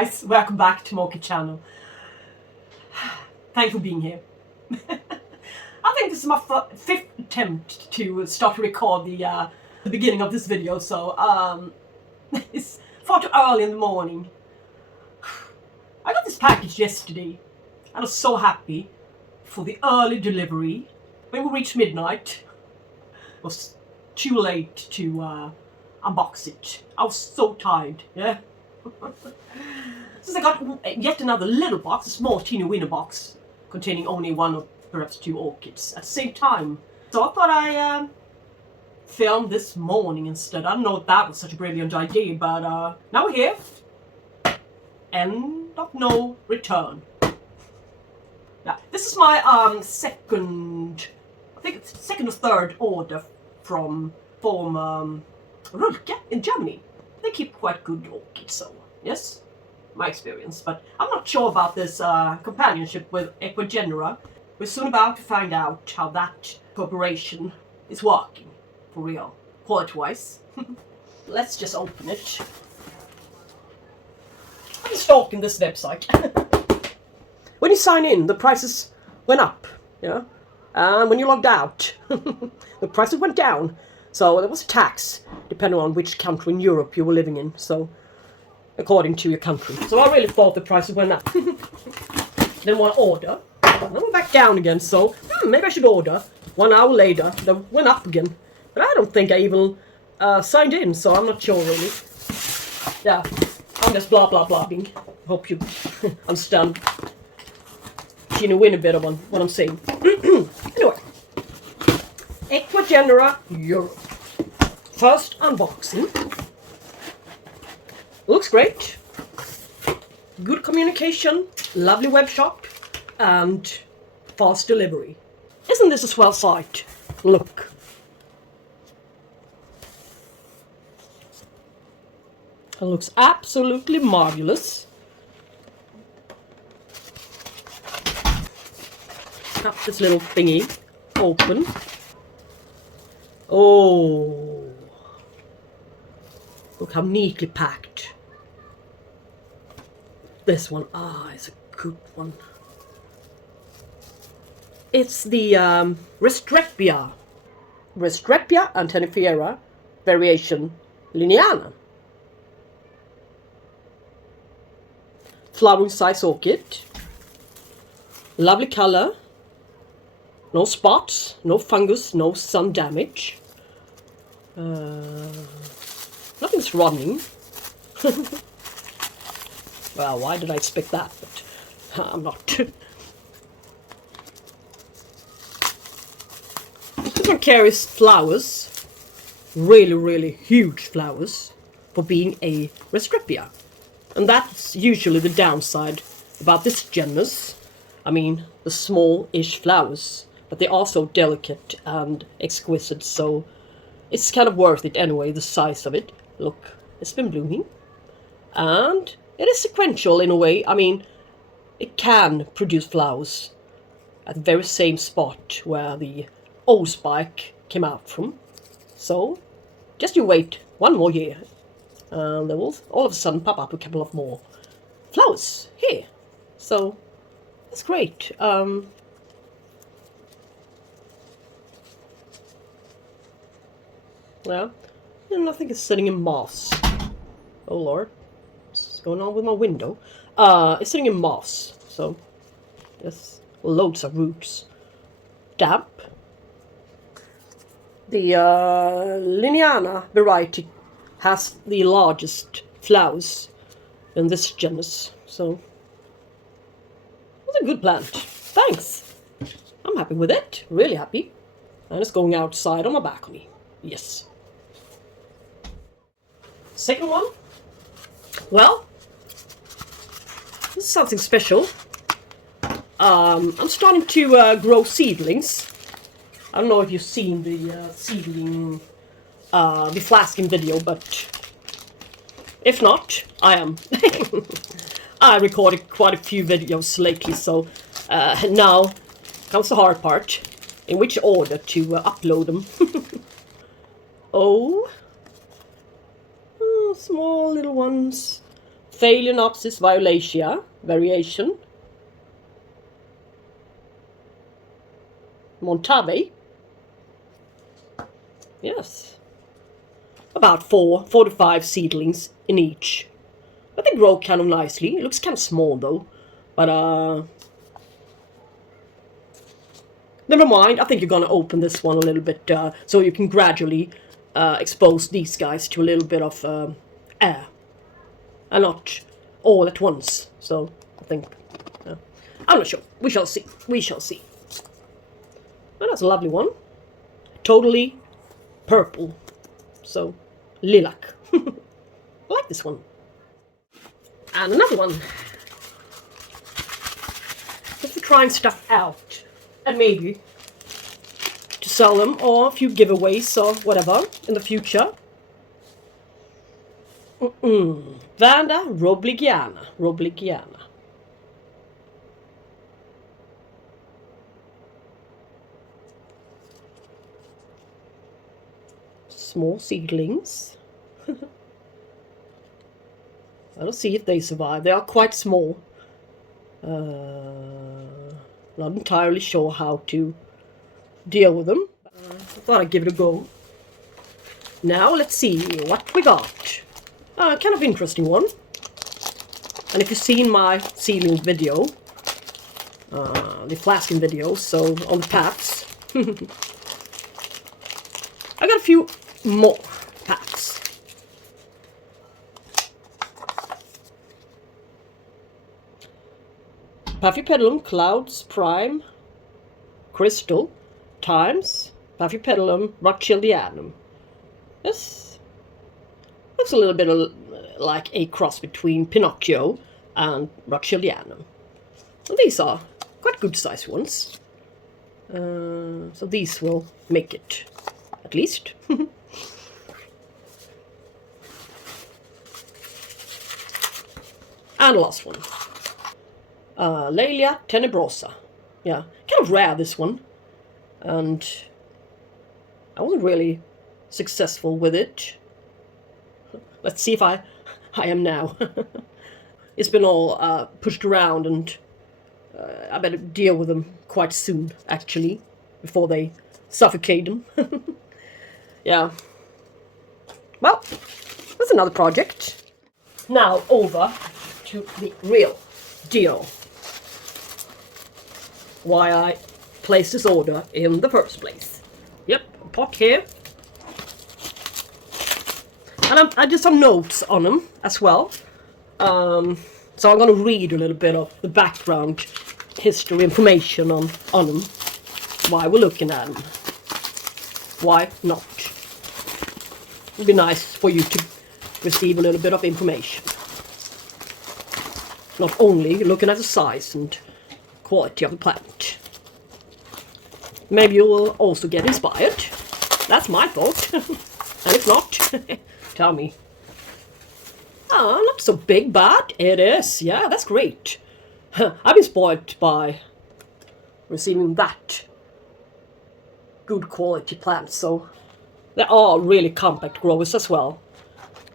guys, welcome back to my orchid channel. Thanks for being here. I think this is my fifth attempt to start to record the beginning of this video, so it's far too early in the morning. I got this package yesterday and I was so happy for the early delivery. When we reached midnight, it was too late to unbox it. I was so tired, yeah. Since I got yet another little box, a small teeny weeny box, containing only one or perhaps two orchids at the same time. So I thought I film this morning instead. I don't know if that was such a brilliant idea, but now we're here. End of no return. Yeah, this is my second, I think it's second or third order from Röllke in Germany. They keep quite good orchids, so yes, my experience. But I'm not sure about this companionship with Ecuagenera. We're soon about to find out how that cooperation is working for real, quality-wise. Let's just open it. I'm stalking this website. When you sign in, the prices went up, yeah, and when you logged out, the prices went down. So there was a tax, depending on which country in Europe you were living in, so according to your country. So I really thought the prices went up. Then one order, and then went back down again, so maybe I should order. 1 hour later, they went up again. But I don't think I even signed in, so I'm not sure really. Yeah, I'm just blah blah blabbing. Hope you understand. You win a bit of what I'm saying. Anyway, Ecuagenera Europe. First unboxing. Looks great. Good communication, lovely web shop, and fast delivery. Isn't this a swell site? Look. It looks absolutely marvelous. Cut this little thingy open. Oh, look how neatly packed. This one, is a good one. It's the Restrepia. Restrepia Antennifera variation Lynniana. Flowering size orchid. Lovely color. No spots, no fungus, no sun damage. Nothing's running. Well, why did I expect that? But I'm not. This one carries flowers. Really, really huge flowers for being a Restrepia. And that's usually the downside about this genus. I mean, the small-ish flowers. But they're also delicate and exquisite, so it's kind of worth it anyway, the size of it. Look, it's been blooming. And it is sequential in a way. I mean, it can produce flowers at the very same spot where the old spike came out from. So, just you wait 1 more year, and there will all of a sudden pop up a couple of more flowers here. So, that's great. Yeah, and I think it's sitting in moss. Oh lord, what's going on with my window? It's sitting in moss, so there's loads of roots. Damp. The Lynniana variety has the largest flowers in this genus, so it's a good plant. Thanks. I'm happy with it, really happy. And it's going outside on my balcony. Yes. Second one. Well, this is something special. I'm starting to grow seedlings. I don't know if you've seen the seedling, the flasking video, but if not, I am. I recorded quite a few videos lately, so now comes the hard part. In which order to upload them. Oh, small little ones. Phalaenopsis violacea variation. Montave. Yes. About 4 to 5 seedlings in each. But they grow kind of nicely. It looks kind of small though. But never mind. I think you're gonna open this one a little bit so you can gradually expose these guys to a little bit of air. And not all at once. So I think I'm not sure. We shall see. We shall see. Oh, that's a lovely one. Totally purple. So lilac. I like this one. And another one. Just for trying stuff out. And maybe to sell them or a few giveaways or whatever in the future. Vanda Roblegiana. Small seedlings. I'll see if they survive. They are quite small. Not entirely sure how to deal with them. I thought I'd give it a go. Now let's see what we got. Kind of interesting one. And if you've seen my seedling video, the flasking video, so on the paths, I got a few more packs. Phragmipedium Clouds Prime Crystal times Phragmipedium Rothschildianum. This looks a little bit like a cross between Pinocchio and Rothschildianum. And these are quite good sized ones. So these will make it, at least. And the last one. Laelia tenebrosa. Yeah, kind of rare, this one. And I wasn't really successful with it. Let's see if I am now. It's been all pushed around, and I better deal with them quite soon, actually, before they suffocate them. Yeah. Well, that's another project. Now over to the real deal. Why I placed this order in the first place. Yep, a pot here. And I did some notes on them as well. So I'm going to read a little bit of the background history information on them. Why we're looking at them. Why not? It'd be nice for you to receive a little bit of information. Not only looking at the size and quality of the plant. Maybe you will also get inspired. That's my thought. And if not, tell me. Ah, not so big, but it is. Yeah, that's great. I've been spoiled by receiving that good quality plants, so they are really compact growers as well.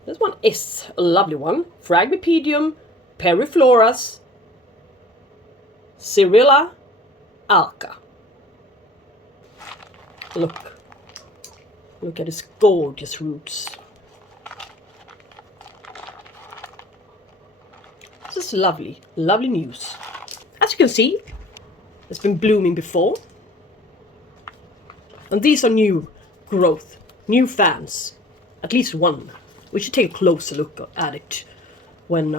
This one is a lovely one. Phragmipedium Perifloras Cyrilla alca. Look at its gorgeous roots. This is lovely, lovely news. As you can see, it's been blooming before. And these are new growth, new fans. At least one. We should take a closer look at it when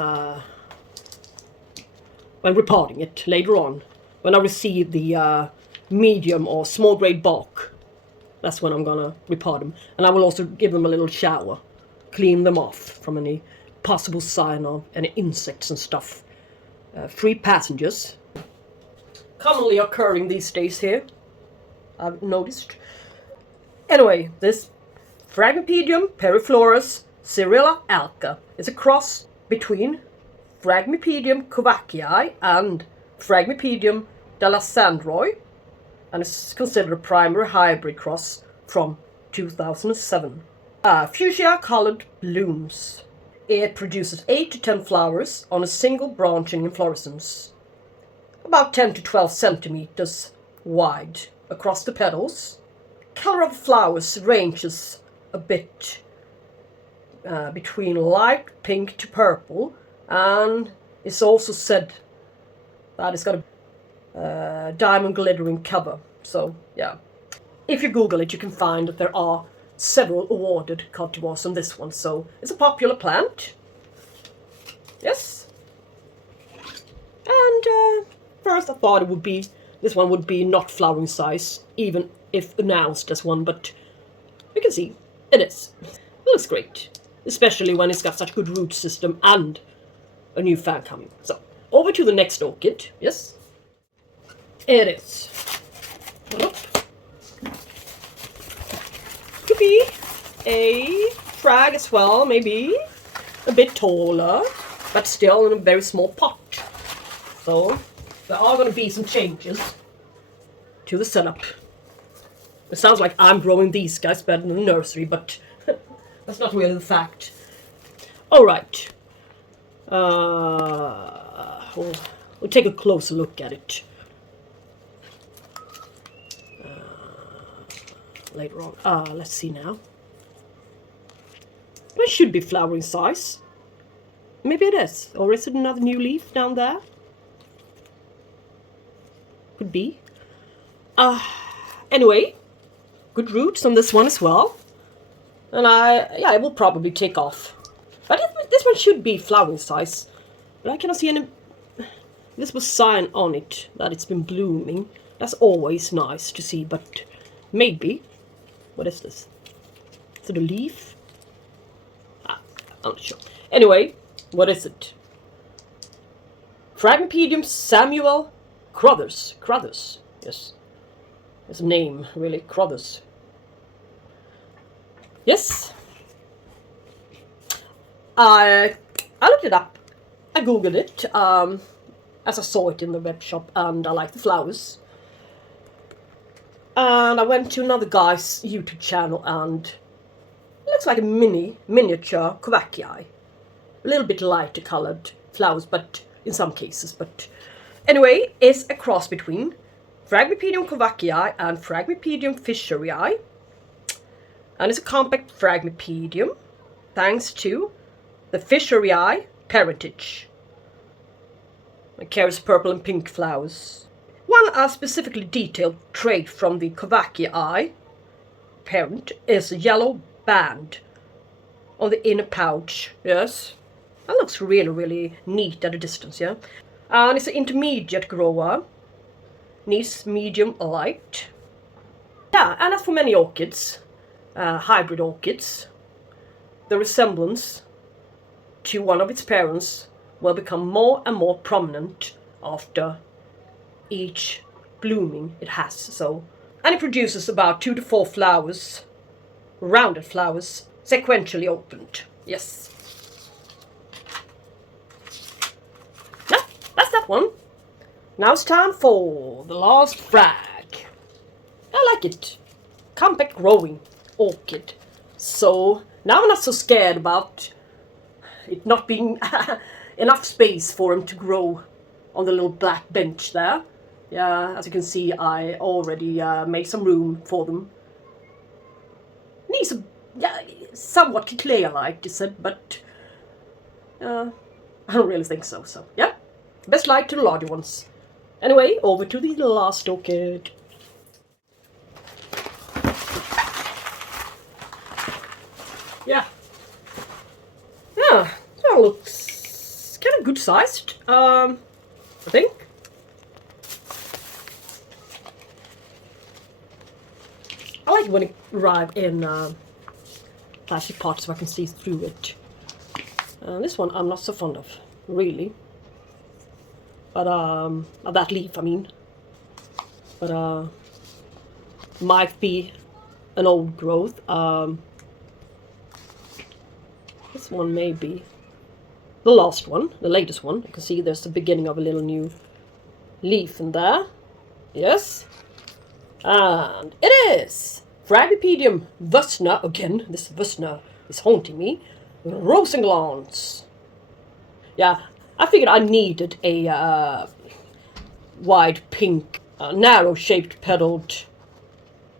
repotting it later on. When I receive the medium or small grade bulk. That's when I'm gonna repot them. And I will also give them a little shower. Clean them off from any possible sign of any insects and stuff. Free passengers. Commonly occurring these days here, I've noticed. Anyway, this Phragmipedium Perifloras Cyrilla alca is a cross between Phragmipedium kovacii and Phragmipedium dalasandroi, and is considered a primary hybrid cross from 2007. Fuchsia colored blooms. It produces 8 to 10 flowers on a single branching inflorescence, about 10 to 12 centimeters wide across the petals. Color of the flowers ranges a bit between light pink to purple, and it's also said that it's got a diamond glittering cover. So yeah, if you Google it, you can find that there are several awarded cultivars on this one, so it's a popular plant. Yes. And first I thought it would be, this one would be not flowering size, even if announced as one, but you can see it is. It looks great, especially when it's got such good root system and a new fan coming. So over to the next orchid. Yes, it is. Could be a frag as well, maybe a bit taller, but still in a very small pot. So there are going to be some changes to the setup. It sounds like I'm growing these guys better than the nursery, but that's not really the fact. Alright. We'll take a closer look at it later on. Let's see now. It should be flowering size. Maybe it is. Or is it another new leaf down there? Could be. Anyway, good roots on this one as well. And I will probably take off. But this one should be flowering size. But I cannot see any. This was sign on it that it's been blooming. That's always nice to see, but maybe. What is this? Is it a leaf? I'm not sure. Anyway, what is it? Phragmipedium Samuel Crothers. Crothers, yes. It's a name, really. Crothers. Yes. I looked it up. I googled it as I saw it in the web shop, and I like the flowers. And I went to another guy's YouTube channel, and it looks like a miniature Kuvacii. A little bit lighter colored flowers, but in some cases. But anyway, it's a cross between Phragmipedium Kuvacii and Phragmipedium fisherii. And it's a compact Phragmipedium, thanks to the fisherii parentage. It carries purple and pink flowers. One specifically detailed trait from the Kuvacii parent is a yellow band on the inner pouch. Yes, that looks really, really neat at a distance, yeah. And it's an intermediate grower. Needs medium light. Yeah, and as for many orchids, hybrid orchids, the resemblance to one of its parents will become more and more prominent after each blooming it has. So, and it produces about 2 to 4 flowers, rounded flowers, sequentially opened. Yes. Yeah, that's that one. Now it's time for the last frag. I like it. Compact growing orchid. So now I'm not so scared about it not being enough space for him to grow on the little black bench there. Yeah, as you can see, I already made some room for them. Needs a somewhat clay-like, you said, but I don't really think so. So yeah, best light to the larger ones. Anyway, over to the last orchid. Yeah, that looks kind of good sized. I think. I like when it arrives in plastic pots so I can see through it. This one I'm not so fond of, really. But that leaf, I mean. But might be an old growth. This one may be the last one, the latest one. You can see there's the beginning of a little new leaf in there. Yes. And it is Phragmipedium Vusna. Again, this Vusna is haunting me. Rosenglans. Yeah, I figured I needed a wide pink, narrow-shaped petaled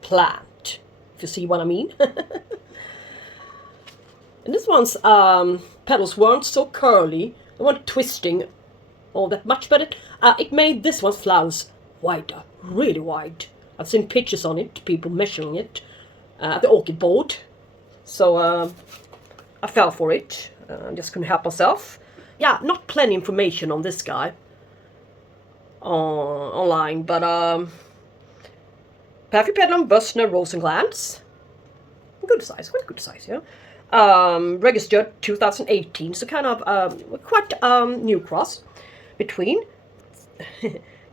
plant, if you see what I mean. And this one's petals weren't so curly, they weren't twisting all that much, but it made this one's flowers wider, really wide. I've seen pictures on it, people measuring it at the orchid board. So I fell for it. I just couldn't help myself. Yeah, not plenty information on this guy online, but Phragmipedium Rosenglans. Good size, quite good size, yeah. Registered 2018, so kind of quite new cross between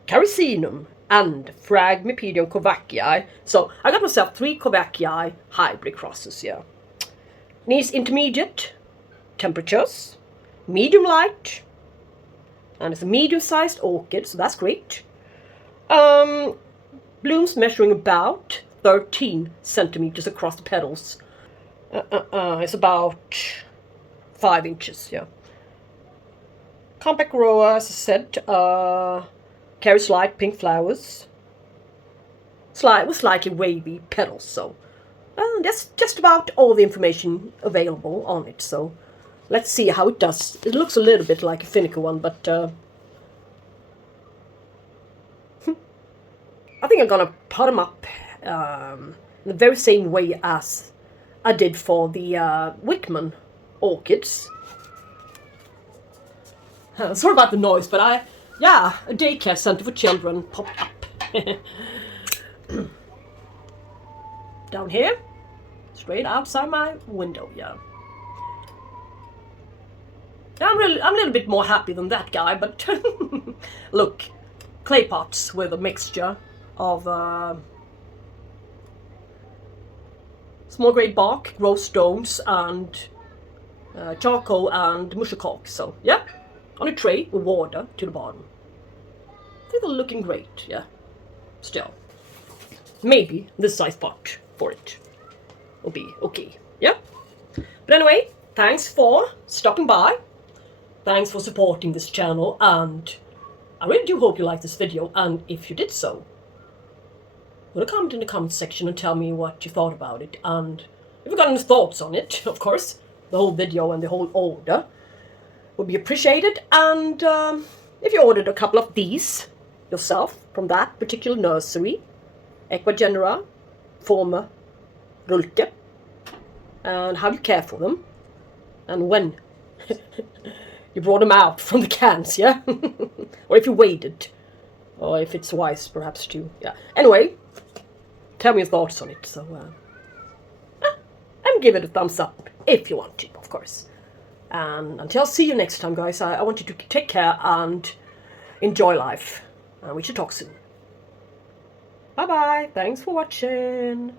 Caricinum and Phragmipedium Crowley. So I got myself 3 Crowley hybrid crosses, yeah. Needs intermediate temperatures, medium light, and it's a medium-sized orchid, so that's great. Blooms measuring about 13 centimeters across the petals. It's about 5 inches, yeah. Compact grower, as I said, carries light pink flowers, with slightly wavy petals, so that's just about all the information available on it, so let's see how it does. It looks a little bit like a finicky one, but I think I'm gonna pot them up in the very same way as I did for the Wickman orchids. Sorry about the noise, but a daycare center for children popped up. Down here, straight outside my window, yeah. I'm a little bit more happy than that guy, but look, clay pots with a mixture of small grade bark, grow stones, and charcoal and mushacork. So yeah, on a tray with water to the bottom. I think they're looking great. Yeah, still, maybe this size pot for it will be okay. Yeah, but anyway, thanks for stopping by. Thanks for supporting this channel, and I really do hope you liked this video, and if you did so, put a comment in the comment section and tell me what you thought about it, and if you've got any thoughts on it, of course, the whole video and the whole order would be appreciated. And if you ordered a couple of these yourself from that particular nursery, Ecuagenera, former Röllke, and how you care for them, and when you brought them out from the cans, yeah? Or if you waited, or if it's wise perhaps to, yeah. Anyway, tell me your thoughts on it, so and give it a thumbs up if you want to, of course. And until I see you next time, guys, I want you to take care and enjoy life. We should talk soon. Bye bye, thanks for watching.